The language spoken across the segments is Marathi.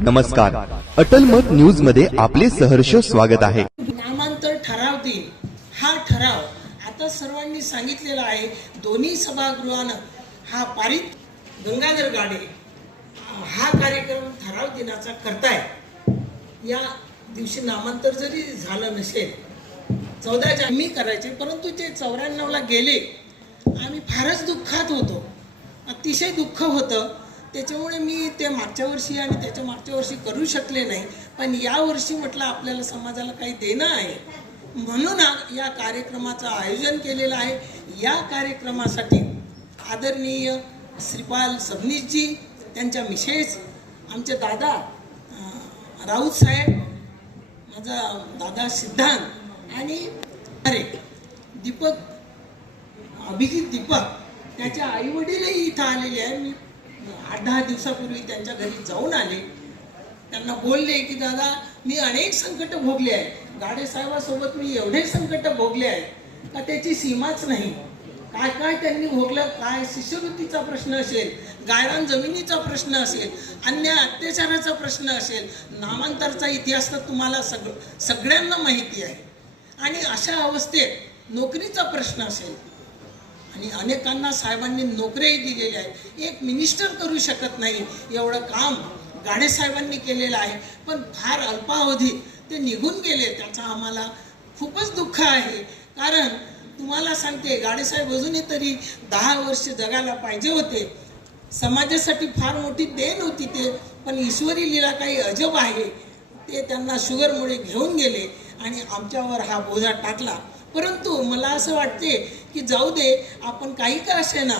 नमस्कार, अटल मत न्यूज मध्ये आपले सहर्ष स्वागत आहे। नामांतर ठराव दिन हा ठराव आता सर्वांनी सांगितलेला आहे। दोन्ही सभागृहानं हा पारित गंगाधर गाडे हा कार्यक्रम ठराव दिनाचा करताय। या दिवशी नामांतर जरी झालं नसेल 14 जानेवारी करायचे, परंतु ते 94 ला गेले। आम्ही फारच दुःखात होतो, अतिशय दुःख होतं। त्याच्यामुळे मी ते मागच्या वर्षी आणि त्याच्या मागच्या वर्षी करू शकले नाही, पण या वर्षी म्हटलं आपल्याला समाजाला काही देणं आहे म्हणून या कार्यक्रमाचं आयोजन केलेलं आहे। या कार्यक्रमासाठी आदरणीय श्रीपाल सबनीसजी, त्यांच्या मिसेस, आमचे दादा राऊत साहेब, माझा दादा सिद्धांत आणि अरे दीपक अभिजित दीपक, त्याच्या आईवडीलही इथं आलेले आहे। मी 8-10 दिवसापूर्वी त्यांच्या घरी जाऊन आले। त्यांना बोलले की दादा, मी अनेक संकट भोगले आहे, गाडे साहेबांसोबत मी एवढे संकट भोगले आहे का त्याची सीमाच नाही। काय काय त्यांनी भोगलं, काय शिष्यवृत्तीचा प्रश्न असेल, गायरान जमिनीचा प्रश्न असेल, अन्याय अत्याचाराचा प्रश्न असेल, नामांतराचा इतिहास तर तुम्हाला सगळ्यांना माहिती आहे। आणि अशा अवस्थेत नोकरीचा प्रश्न असेल, आणि अनेकांना साहेबांनी नोकऱ्याही दिलेल्या आहेत। एक मिनिस्टर करू शकत नाही एवढं काम गाडे साहेबांनी केलेलं आहे, पण फार अल्पावधीत ते निघून गेले। त्याचा आम्हाला खूपच दुःख आहे। कारण तुम्हाला सांगते, गाडे साहेब अजूनही तरी 10 वर्ष जगायला पाहिजे होते। समाजासाठी फार मोठी देण होती ते, पण ईश्वरी लीला काही अजब आहे। ते त्यांना शुगरमुळे घेऊन गेले आणि आमच्यावर हा बोजा टाकला। परंतु मला असं वाटते की जाऊ दे, आपण काही का असेना,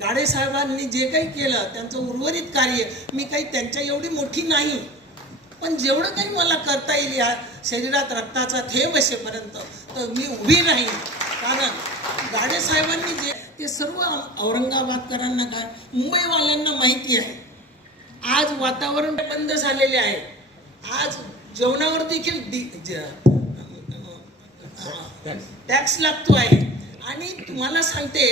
गाडे साहेबांनी जे काही केलं त्यांचं उर्वरित कार्य, मी काही त्यांच्या एवढी मोठी नाही, पण जेवढं काही मला करता येईल या शरीरात रक्ताचा थेंब असेपर्यंत तर मी उभी राहीन। कारण गाडे साहेबांनी जे ते सर्व औरंगाबादकरांना, काय मुंबईवाल्यांना माहिती आहे। आज वातावरण बंद झालेले आहे, आज जेवणावर देखील टॅक्स लागतो आहे। आणि तुम्हाला सांगते,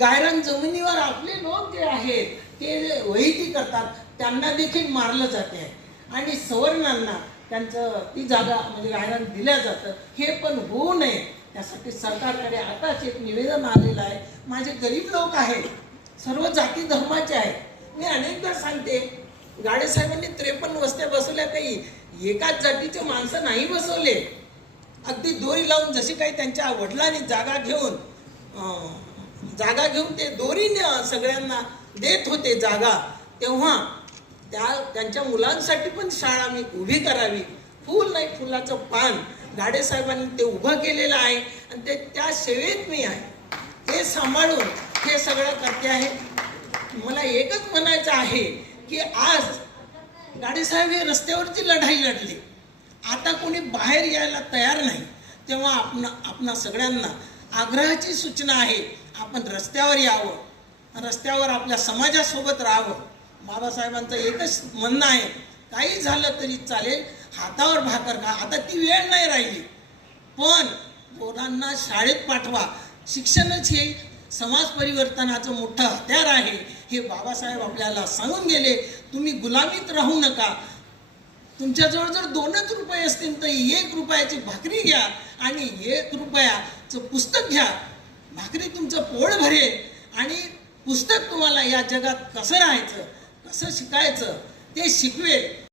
गायरान जमिनीवर आपले लोक जे आहेत ते वहिती करतात, त्यांना देखील मारलं जाते आणि सवर्णांना त्यांचं ती जागा म्हणजे गायरान दिल्या जातं। हे पण होऊ नये त्यासाठी सरकारकडे आताच एक निवेदन आलेलं आहे। माझे गरीब लोक आहेत, सर्व जाती धर्माचे आहेत। मी अनेकदा सांगते, गाडे साहेबांनी 53 वस्त्या बसवल्या, काही एकाच जातीचे माणसं नाही बसवले। अगदी दोरी लावून, जशी काही त्यांच्या वडिलांनी जागा घेऊन ते दोरीने सगळ्यांना देत होते जागा, तेव्हा त्यांच्या मुलांसाठी पण शाळा मी उभी करावी। फूल नाही, फुलाचं पान गाडे साहेबांनी ते उभं केलेलं आहे आणि ते त्या सेवेत मी आहे, ते सांभाळून हे सगळं करते आहे। मला एकच म्हणायचं आहे की आज गाडे साहेब हे रस्त्यावरची लढाई लढली, आता कोणी बाहेर यायला तयार नाही। तेव्हा आपणा सगळ्यांना आग्रहाची सूचना आहे, आपण रस्त्यावर यावं, रस्त्यावर आपल्या समाजासोबत राहावं। बाबासाहेबांचं एकच म्हणणं आहे, काही झालं तरी चालेल, हातावर भाकर खा। आता ती वेळ नाही राहिली, पण पोरांना शाळेत पाठवा। शिक्षणच हे समाज परिवर्तनाचं मोठं हत्यार आहे, हे बाबासाहेब आपल्याला सांगून गेले। तुम्ही गुलामीत राहू नका। तुमच्याजवळ जर 2च रुपये असतील तर 1 रुपयाची भाकरी घ्या आणि 1 रुपयाचं पुस्तक घ्या। भाकरी तुमचं पोट भरेल आणि पुस्तक तुम्हाला या जगात कसं राहायचं, कसं शिकायचं ते शिकवेल।